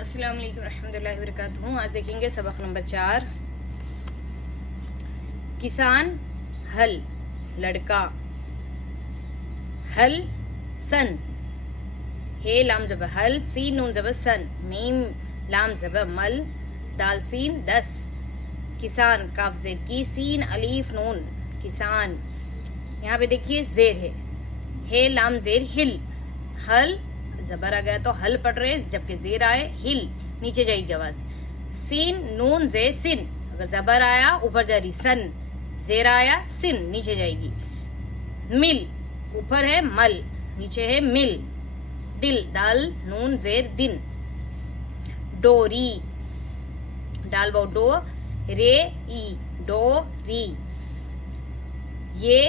अस्सलाम वालेकुम रहमतुल्लाहि व बरकातहू। आज देखेंगे सबक नंबर 4। किसान, हल, लड़का। हल, सन, हे लाम ज़बर हल, सीन नून ज़बर सन, मीम लाम ज़बर मल, दाल सीन 10। किसान, काफ जेर की, सीन अलीफ नून, किसान। यहाँ पे देखिए जेर है लाम जेर हिल। हल जबर आ गया तो हल पढ़ रहे, जबकि जेर आए हिल नीचे जाएगी आवाज। सीन नून जे सिन, अगर जबर आया ऊपर जा रही, सन जेर आया सिन नीचे जाएगी। मिल ऊपर है मल, नीचे है मिल। दिल दाल नून जेर दिन। डोरी डाल बहु डो रे ई डो री। ये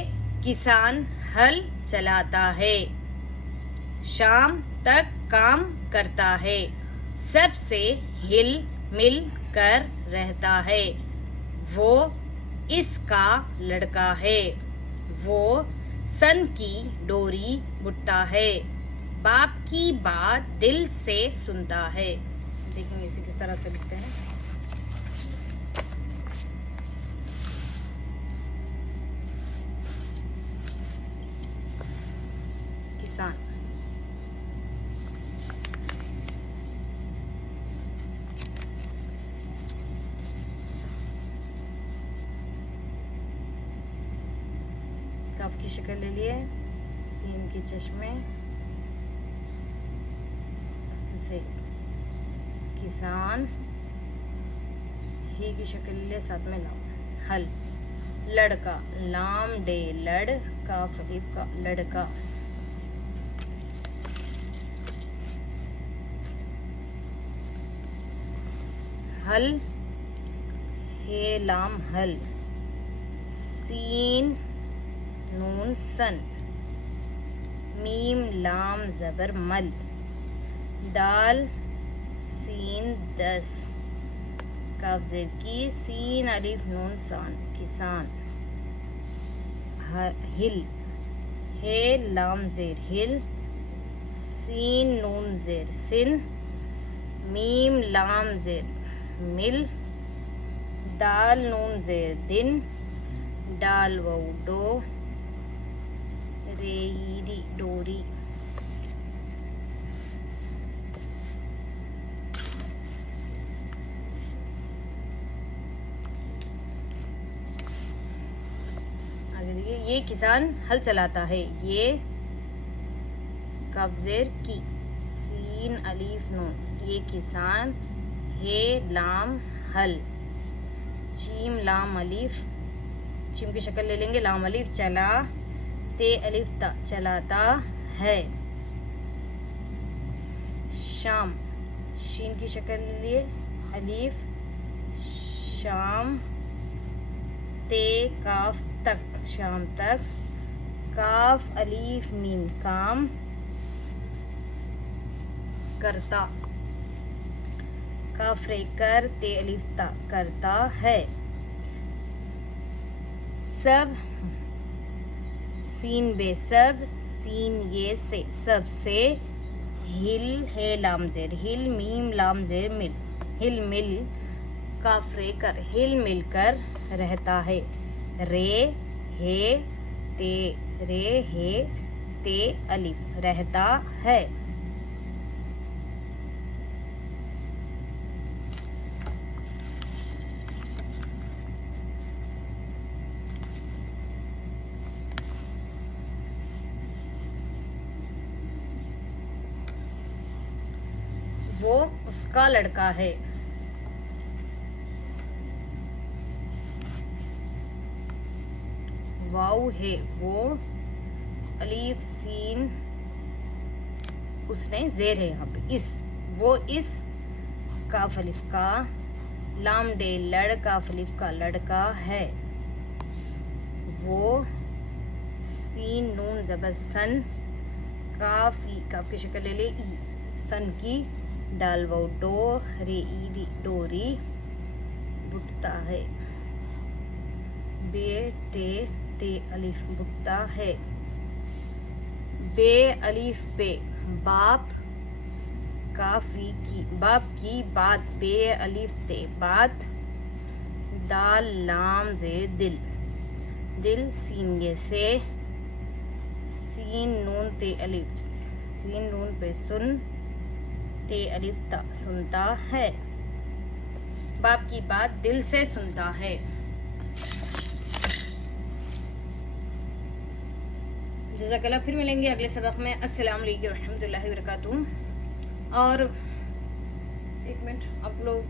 किसान हल चलाता है, शाम तक काम करता है, सबसे हिल मिल कर रहता है। वो इसका लड़का है, वो सन की डोरी बुटता है, बाप की बात दिल से सुनता है। देखेंगे इसे किस तरह से लिखते हैं। किसान, काफ की शक्ल ले लिए, सीन के चश्मे से। किसान, ही की शक्ल ले साथ में लाम। हल, लड़का लाम डे लड़, काफ सकीफ का लड़का। हल, हे लाम हल, सीन नून सन, मीम लाम जबर मल, दाल सीन 10, काफ जेर की, सीन अलिफ नून सान, किसान। हिल, हे लाम जेर हिल, सीन नून जेर सिन, मीम लाम जेर मिल, दाल नून जेर दिन, डाल वऊ डो रेईरी डोरी। आगे देखिए, ये किसान हल चलाता है, ये कब्जेर की, सीन अलीफ नून, ये किसान। हे लाम हल, चीम लाम अलीफ, चीम की शक्ल ले लेंगे, लाम अलीफ चला, ते अलिफ ता चलाता है। शाम, शीन की शक्ल ले लिए, अलीफ शाम, ते काफ तक, शाम तक, काफ अलीफ मीम काम करता, काफ रे कर, ते अलिफ ता करता है। सब, सीन बे सब, सीन ये से, सब से। हिल, हे लाम जेर हिल, मीम लाम जेर मिल, हिल मिल, काफ रे कर, हिल मिल कर रहता है। रे हे ते, रे हे ते अलिफ रहता है। वो उसका लड़का है, वाऊ है वो, अलीफ सीन उसने, जेर है यहाँ पे इस, वो इस, काफ अलिफ का, लाम डे लड़, काफ अलिफ का लड़का है। वो सीन नून जबर सन, काफ की शक्ल ले ले ई, सन की, डाल वो डो रे ई डोरी बुटता है। बे टे ते अलिफ बुटता है। बे अलिफ पे, बाप काफी की, बाप की, बात, बे अलिफ ते, बात, दाल लाम जेर दिल, दिल सीन ये से, सीन नून ते अलिफ, सीन नून पे सुन, ते अलिफ ता, सुनता है। बाप की बात दिल से सुनता है। जज़ाकल्लाह। फिर मिलेंगे अगले सबक में। अस्सलाम वालेकुम रहमतुल्लाहि व बरकातुहू। और एक मिनट, आप लोग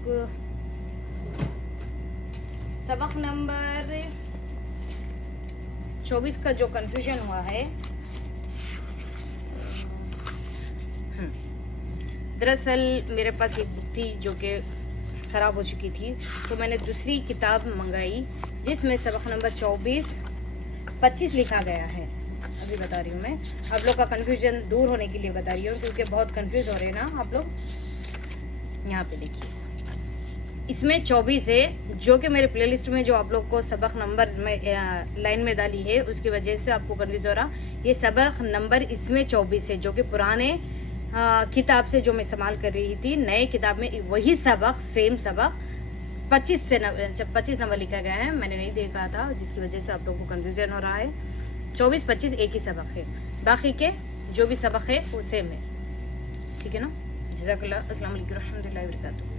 सबक नंबर 24 का जो कंफ्यूजन हुआ है, दरअसल मेरे पास एक बुक थी जो कि खराब हो चुकी थी, तो मैंने दूसरी किताब मंगाई जिसमें सबक नंबर 24-25 लिखा गया है। अभी बता रही हूँ मैं, आप लोग का कंफ्यूजन दूर होने के लिए बता रही हूँ, क्योंकि बहुत कंफ्यूज हो रहे हैं ना आप लोग। यहाँ पे देखिए, इसमें 24 है, जो कि मेरे प्लेलिस्ट में जो आप लोग को सबक नंबर में लाइन में डाली है, उसकी वजह से आपको कंफ्यूज हो रहा। ये सबक नंबर इसमें 24 है, जो कि पुराने किताब से जो मैं इस्तेमाल कर रही थी, नए किताब में वही सबक, सेम सबक 25 नंबर लिखा गया है। मैंने नहीं देखा था, जिसकी वजह से आप लोगों को कंफ्यूजन हो रहा है। 24-25 एक ही सबक है, बाकी के जो भी सबक है वो सेम है। ठीक है ना। जज़ाकल्लाह। अस्सलाम वालेकुम रहमतुल्लाहि व बरकातुहू।